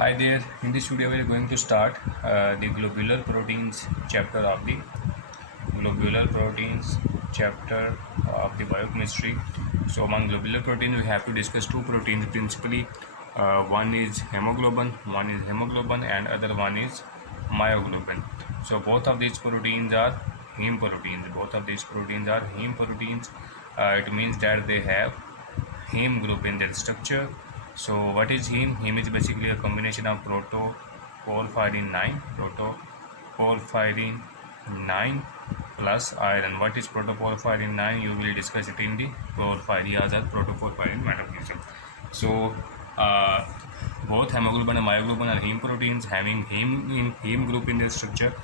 Hi there, in this video we are going to start the globular proteins chapter of the biochemistry. So among globular proteins we have to discuss two proteins principally. One is hemoglobin and other one is myoglobin. So both of these proteins are heme proteins. It means that they have heme group in their structure. So what is heme? Heme is basically a combination of protoporphyrin 9 plus iron. What is protoporphyrin 9? You will discuss it in the porphyrias or protoporphyrin metabolism. So both hemoglobin and myoglobin are heme proteins having heme group in their structure,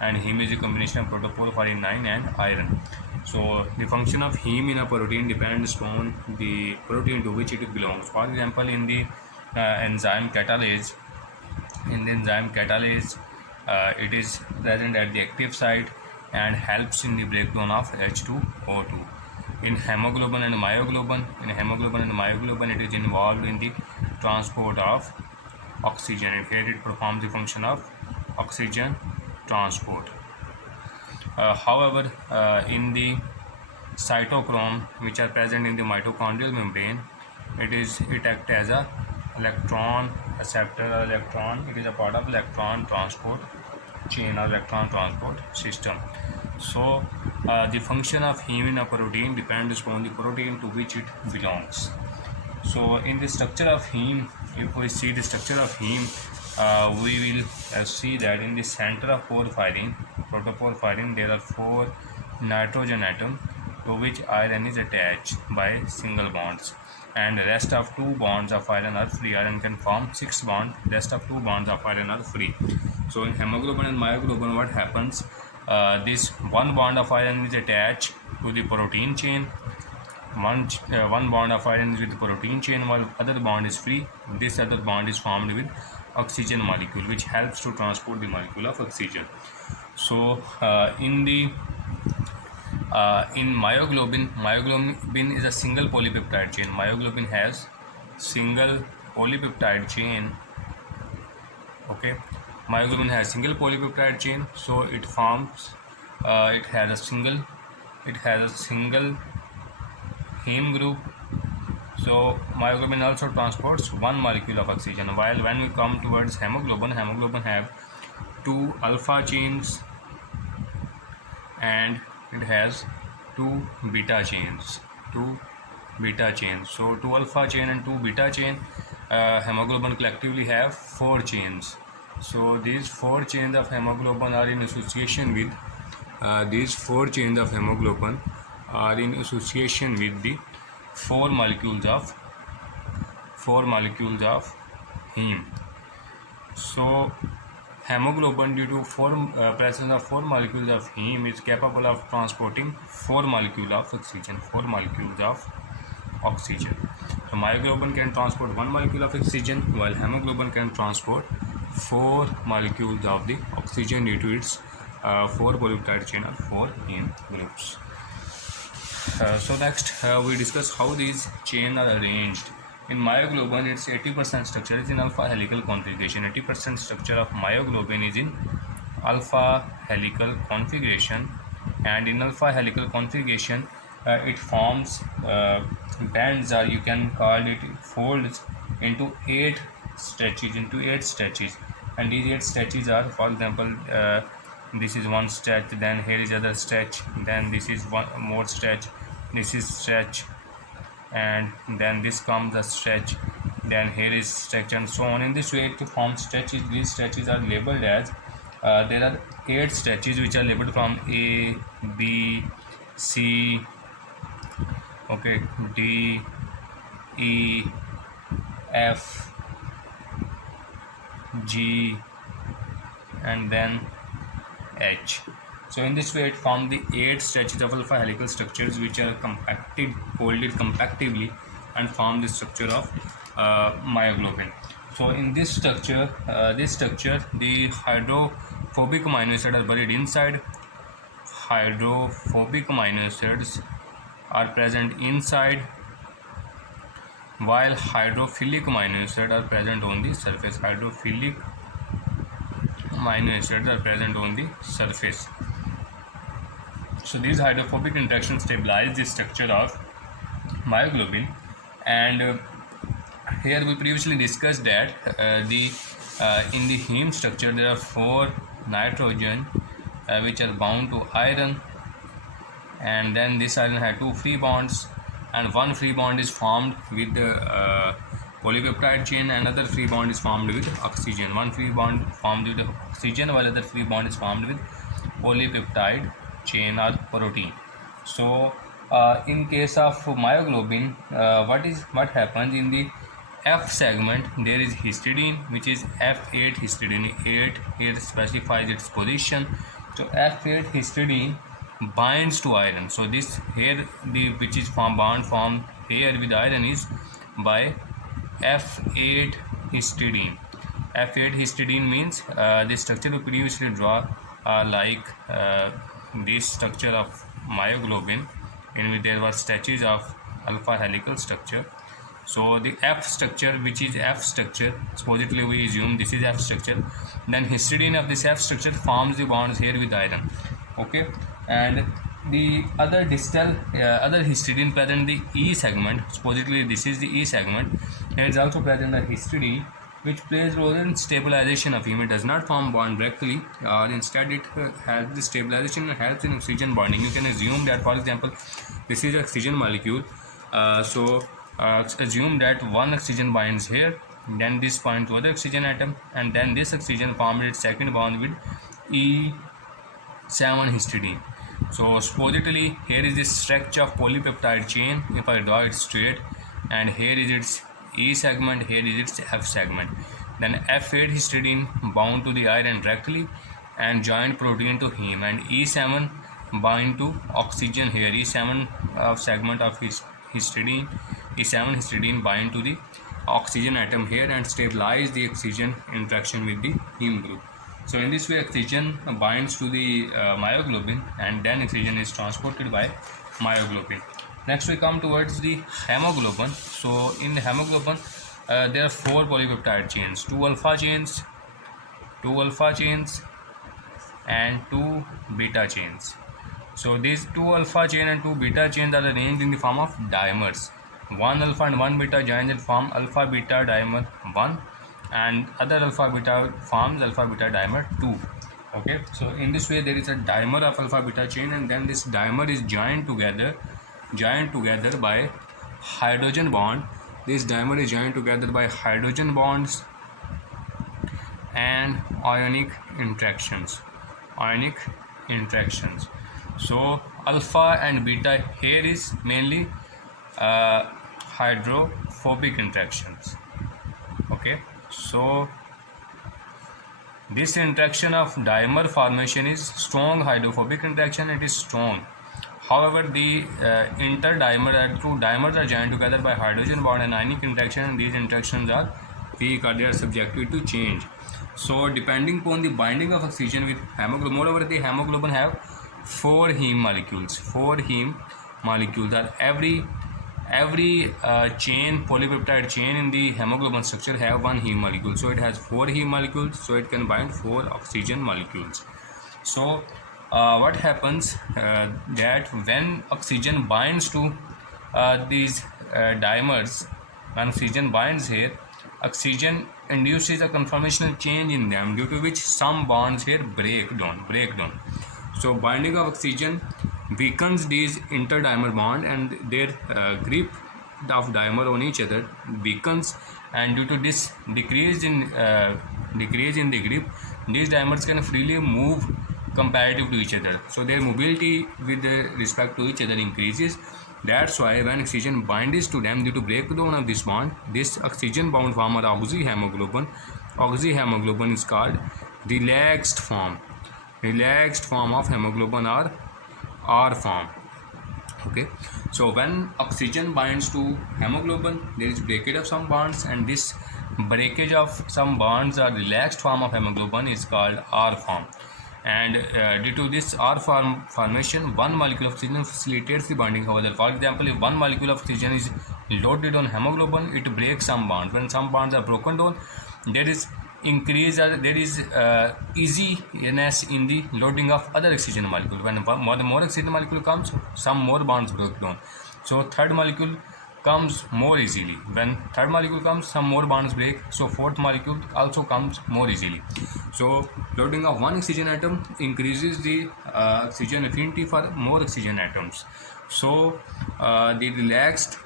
and heme is a combination of protoporphyrin 9 and iron. So the function of heme in a protein depends on the protein to which it belongs. For example, in the enzyme catalase, it is present at the active site and helps in the breakdown of H2O2. In hemoglobin and myoglobin, it is involved in the transport of oxygen, and here it performs the function of oxygen transport. However, in the cytochrome, which are present in the mitochondrial membrane, it acts as a electron acceptor or electron. It is a part of electron transport chain or electron transport system. So the function of heme in a protein depends upon the protein to which it belongs. So in the structure of heme, if we see the structure of heme, we will see that in the center of protoporphyrin, there are 4 nitrogen atoms to which iron is attached by single bonds, and the rest of 2 bonds of iron are free. Iron can form 6 bonds, rest of 2 bonds of iron are free. So in hemoglobin and myoglobin, what happens? This one bond of iron is attached to the protein chain. One bond of iron is with the protein chain, while other bond is free. This other bond is formed with oxygen molecule, which helps to transport the molecule of oxygen. So in myoglobin is a single polypeptide chain. Myoglobin has single polypeptide chain. Okay, myoglobin has single polypeptide chain, so it forms. It has a single heme group. So myoglobin also transports one molecule of oxygen, while when we come towards hemoglobin have 2 alpha chains and it has 2 beta chains. So 2 alpha chain and 2 beta chain. Hemoglobin collectively have 4 chains. So these 4 chains of hemoglobin are in association with the 4 molecules of heme. So hemoglobin, due to presence of 4 molecules of heme, is capable of transporting 4 molecules of oxygen. So myoglobin can transport 1 molecule of oxygen, while hemoglobin can transport 4 molecules of the oxygen due to its 4 polypeptide chain or 4 heme groups. So next we discuss how these chains are arranged. In myoglobin, its 80% structure is in alpha helical configuration. 80% structure of myoglobin is in alpha helical configuration, and in alpha helical configuration, it forms bands, or you can call it folds, into 8 stretches. And these 8 stretches are, for example, this is one stretch, then here is other stretch, then this is one more stretch, this is stretch, and then this comes a stretch, then here is stretch, and so on. In this way to form stretches, these stretches are labeled as there are 8 stretches which are labeled from A, B, C, okay, D, E, F, G, and then H. So in this way it formed the 8 stretches of alpha helical structures, which are folded compactively and form the structure of myoglobin. So in this structure, the hydrophobic amino acids are buried inside. Hydrophobic amino acids are present inside, while hydrophilic amino acids are present on the surface. Hydrophilic amino acids are present on the surface. So these hydrophobic interactions stabilize the structure of myoglobin, and here we previously discussed that in the heme structure there are 4 nitrogen which are bound to iron, and then this iron has 2 free bonds, and one free bond is formed with the polypeptide chain, and another free bond is formed with oxygen. One free bond formed with oxygen while other free bond is formed with polypeptide chain or protein. So in case of myoglobin, what happens in the F segment, there is histidine, which is F8 histidine. 8 here specifies its position. So F8 histidine binds to iron. So this here which is bond formed here with iron is by F8 histidine. F8 histidine means the structure we previously draw like this structure of myoglobin, in which there were stretches of alpha helical structure. So the F structure, which is F structure, supposedly we assume this is F structure, then histidine of this F structure forms the bonds here with iron. Okay, and the other distal other histidine present in the E segment, supposedly this is the E segment. There is also present a histidine which plays role in stabilization of heme. It does not form bond directly, or instead it has the stabilization and helps in oxygen bonding. You can assume that, for example, this is oxygen molecule. Assume that one oxygen binds here, then this point to other oxygen atom, and then this oxygen formed its second bond with E7 histidine. So supposedly here is this stretch of polypeptide chain, if I draw it straight, and here is its E segment, here is its F segment. Then F8 histidine bound to the iron directly and joined protein to heme, and E7 bind to oxygen here. E7 segment of histidine, E7 histidine bind to the oxygen atom here and stabilize the oxygen interaction with the heme group. So in this way oxygen binds to the myoglobin, and then oxygen is transported by myoglobin. Next we come towards the hemoglobin. So in the hemoglobin there are 4 polypeptide chains, 2 alpha chains, and 2 beta chains. So these 2 alpha chain and 2 beta chains are arranged in the form of dimers. 1 alpha and 1 beta join and form alpha beta dimer 1, and other alpha beta forms alpha beta dimer 2. Okay, so in this way there is a dimer of alpha beta chain, and then this dimer is joined together by hydrogen bond. This dimer is joined together by hydrogen bonds and ionic interactions. So alpha and beta here is mainly hydrophobic interactions. Okay, so this interaction of dimer formation is strong hydrophobic interaction. It is strong. However, the interdimer, 2 dimers are joined together by hydrogen bond and ionic interaction, and these interactions are weak or they are subjected to change. So depending upon the binding of oxygen with hemoglobin, moreover the hemoglobin have 4 heme molecules. 4 heme molecules are every chain, polypeptide chain in the hemoglobin structure have 1 heme molecule. So it has 4 heme molecules, so it can bind 4 oxygen molecules. So what happens that when oxygen binds to these dimers, when oxygen binds here, oxygen induces a conformational change in them, due to which some bonds here break down. So binding of oxygen weakens these interdimer bond, and their grip of dimer on each other weakens, and due to this decrease in the grip, these dimers can freely move comparative to each other. So their mobility with respect to each other increases. That's why when oxygen binds to them, due to breakdown of this bond, this oxygen bound form or oxyhemoglobin is called relaxed form of hemoglobin, or R form. Okay, so when oxygen binds to hemoglobin, there is breakage of some bonds, and this breakage of some bonds or relaxed form of hemoglobin is called R form. And due to this R formation, one molecule of oxygen facilitates the binding. However, for example, if one molecule of oxygen is loaded on hemoglobin, it breaks some bonds. When some bonds are broken down, there is increase or there is easiness in the loading of other oxygen molecule. When more oxygen molecule comes, some more bonds break down. So third molecule comes more easily. When third molecule comes, some more bonds break. So fourth molecule also comes more easily. So loading of one oxygen atom increases the oxygen affinity for more oxygen atoms. So the relaxed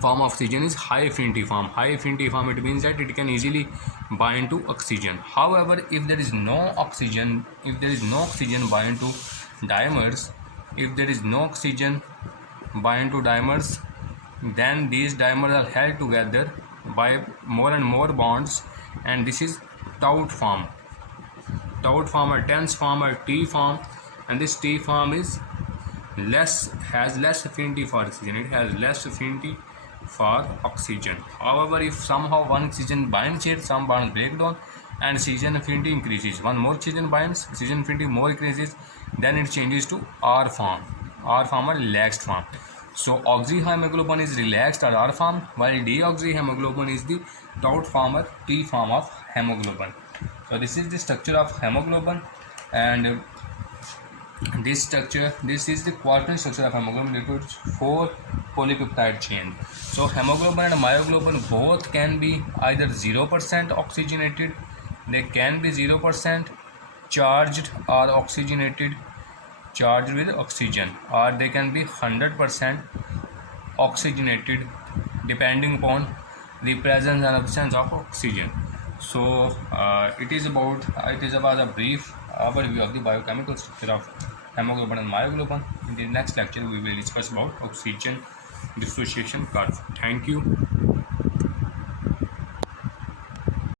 form of oxygen is high affinity form. High affinity form, it means that it can easily bind to oxygen. However, if there is no oxygen bind to dimers, then these dimers are held together by more and more bonds, and this is taut form. Taut form or tense form or T form, and this T form is has less affinity for oxygen. It has less affinity for oxygen. However, if somehow one oxygen binds it, some bonds break down and oxygen affinity increases. One more oxygen binds, oxygen affinity more increases, then it changes to R form. R form or relaxed form. So oxyhemoglobin is relaxed or R form, while deoxyhemoglobin is the taut form or T form of hemoglobin. So this is the structure of hemoglobin, and this is the quaternary structure of hemoglobin. It includes 4 polypeptide chains. So hemoglobin and myoglobin both can be either 0% oxygenated, they can be 0% charged or oxygenated, charged with oxygen, or they can be 100% oxygenated depending upon the presence and absence of oxygen. So it is about a brief overview of the biochemical structure of hemoglobin and myoglobin. In the next lecture, we will discuss about oxygen dissociation curve. Thank you.